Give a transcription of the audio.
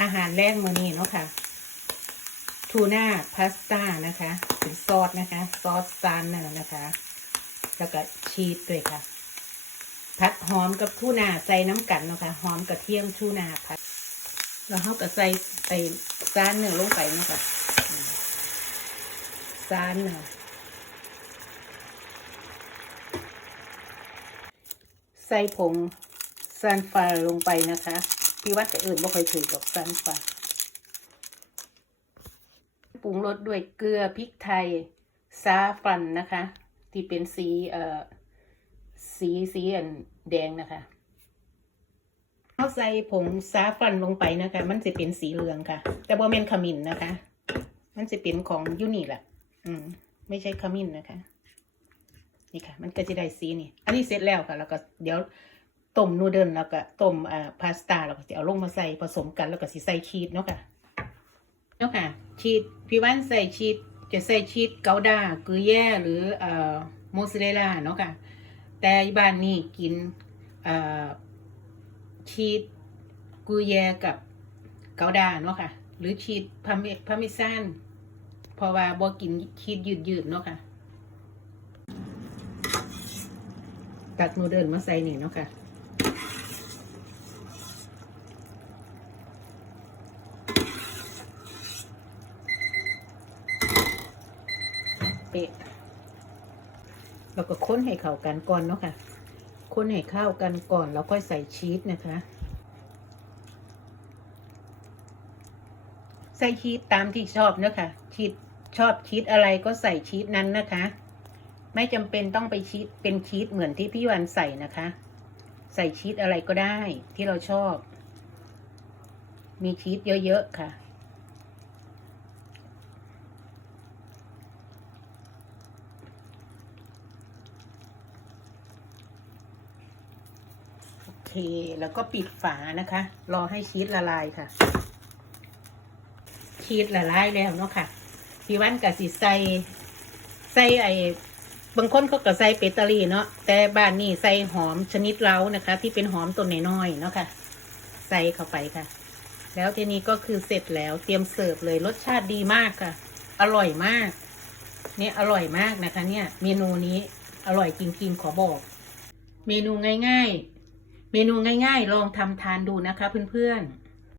อาหารแรกมื้อนี้เนาะค่ะ ทูน่าพาสต้านะคะ เป็นซอสนะคะ ซอสซานนั่นนะนะคะ แล้วก็ชีสด้วยค่ะ ผัดหอมกับทูน่าใส่น้ำกันเนาะค่ะหอมกระเทียมทูน่าผัด แล้วเขาก็ใส่ไอ้ซานหนึ่งลงไปนี่ค่ะซานเนาะใส่ผงซันฟาลงไปนะคะ พี่วัดแต่อื่นบ่ค่อยถือกับซันฟาปรุงรสด้วยเกลือพริกไทยซาฟันนะคะ ที่เป็นสีเอ่อสีสีอันแดงนะคะเอาใส่ผงซาฟันลงไปนะคะ มันจะเป็นสีเหลืองค่ะ แต่บ่แม่นขมิ้นนะคะ มันจะเป็นของยูนี่แหละอืมไม่ใช่ขมิ้นนะคะ นี่ค่ะ มันก็จะได้สีนี่ อันนี้เสร็จแล้วค่ะ แล้วก็เดี๋ยว ต้มนูเดิลแล้วก็ต้มอ่าพาสต้าแล้วก็จะเอาลงมาใส่ผสมกันแล้วก็สิใส่ชีสเนาะค่ะเนาะค่ะชีสพี่วันใส่ชีสจะใส่ชีสเกาดากือแย่หรือเอ่อโมซาเรลล่าเนาะค่ะแต่บ้านนี้กินเอ่อชีสกุยแยกับเกาดาเนาะค่ะ หรือชีสพาเมพาเมซานเพราะว่าบ่กินชีสยืดๆเนาะค่ะ ตักนูเดิลมาใส่นี่เนาะค่ะ ปะแล้วก็ค้นให้เข้ากันก่อนเนาะค่ะ ค้นให้เข้ากันก่อนแล้วค่อยใส่ชีสนะคะ ใส่ชีสตามที่ชอบเนาะค่ะชีสชอบชีสอะไรก็ใส่ชีสนั้นนะคะ ไม่จำเป็นต้องไปชีสเป็นชีสเหมือนที่พี่วันใส่นะคะ ใส่ชีสอะไรก็ได้ที่เราชอบ มีชีสเยอะๆค่ะ โอเค แล้วก็ปิดฝานะคะ รอให้ชีสละลายค่ะ ชีสละลายแล้วเนาะค่ะพี่วันกับสิใส่ใส่ไอ้บางคนเขาก็ใส่เปตาลีเนาะแต่บ้านนี่ใส่หอมชนิดเล้านะคะ ที่เป็นหอมต้นน้อยๆเนาะค่ะ ใส่เข้าไปค่ะ แล้วทีนี้ก็คือเสร็จแล้วเตรียมเสิร์ฟเลยรสชาติดีมากค่ะ อร่อยมาก เนี่ยอร่อยมากนะคะ เนี่ย เมนูนี้อร่อยจริงๆขอบอก เมนูง่าย ๆ เมนูง่ายๆ ลองทำทานดูนะคะเพื่อนๆ